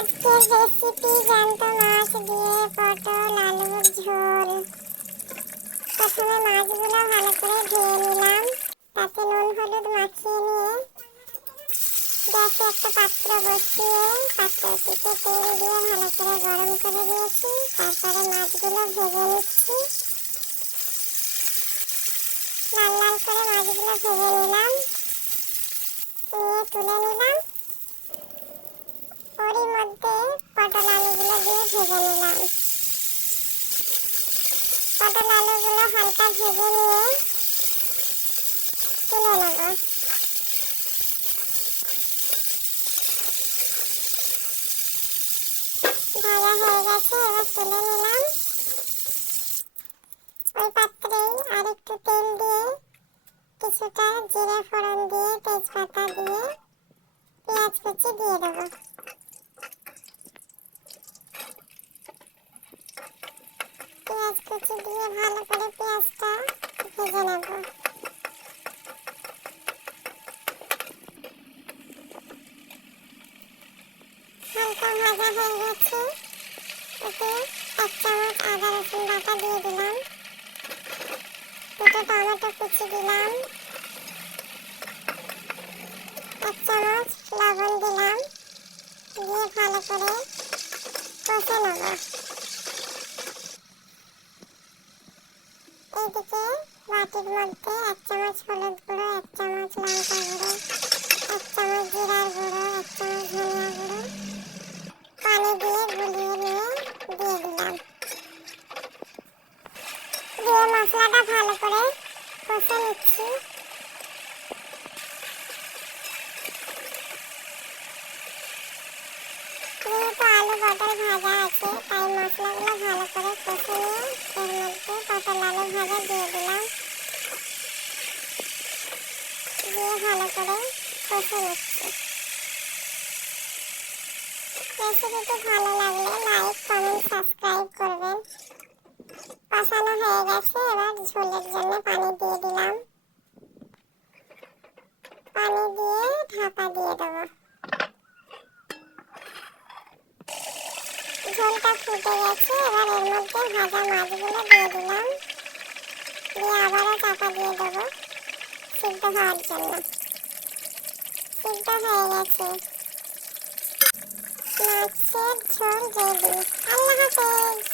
আজকের রেসিপি জ্যান্ত মাছ দিয়ে পটল আলুর ঝোল। প্রথমে মাছগুলো ভালো করে ধুয়ে নিলাম, তাতে নুন হলুদ মাখিয়ে নিয়ে গ্যাসে একটা পাত্র বসিয়ে পাত্রটিতে তেল দিয়ে ভালো করে গরম করে দিয়েছি। তারপরে মাছগুলো ভেজে নিচ্ছি। লাল লাল করে মাছগুলো ভেজে নিলাম, নিয়ে তুলে নিলাম। ওরই মধ্যে পটল আলুগুলো দিয়ে ভেজে নিলাম। পটল আলুগুলো হালকা ভেজে নিয়ে তুলে নেব। ভাজা হয়ে গেছে, এবার তুলে নিলাম। ওই পাত্রেই আরেকটু তেল দিয়ে কিছুটা জিরে ফোড়ন দিয়ে তেজপাতা দিয়ে পেঁয়াজ কুচি দিয়ে দেবো। পেঁয়াজ কুচি দিয়ে ভালো করে পেঁয়াজটা ভেজে নেব। হালকা ভাজা হয়ে গেছে, ওতে 1 চামচ আদা রসুন বাটা দিয়ে দিলাম, দুটো টমেটো কুচি দিলাম, 1 চামচ লবণ দিলাম, দিয়ে ভালো করে কষে নেব। এইদিকে বাটির মধ্যে 1 চামচ হলুদ গুঁড়ো, 1 চামচ লঙ্কা গুঁড়ো, 1 চামচ জিরার গুঁড়ো, 1 চামচ ধনিয়া গুঁড়ো পানি দিয়ে গুলিয়ে নিয়ে দিয়ে দিলাম। দিয়ে মশলাটা ভালো করে কষে নিচ্ছি। যেহেতু আলু পটল ভাজা আছে, তাই মশলাগুলো ভালো করে কষে নিয়ে এর মধ্যে পটল আলু ভাজা দিয়ে দিলাম, দিয়ে ভালো করে কষে নিচ্ছি। রেসিপিটি ভালো লাগলে লাইক কমেন্ট সাবস্ক্রাইব করবেন। কষানো হয়ে গেছে, এবার ঝোলের জন্য পানি দিয়ে দিলাম। পানি দিয়ে ঢাকা দিয়ে দেবো। ঝোলটা ফুটে গেছে, এবার এর মধ্যে ভাজা মাছগুলো দিয়ে দিলাম, দিয়ে আবারও চাপা দিয়ে দেবো সিদ্ধ হওয়ার জন্য। সিদ্ধ হয়ে গেছে, মাছের ঝোল রেডি। আল্লাহ হাফেজ।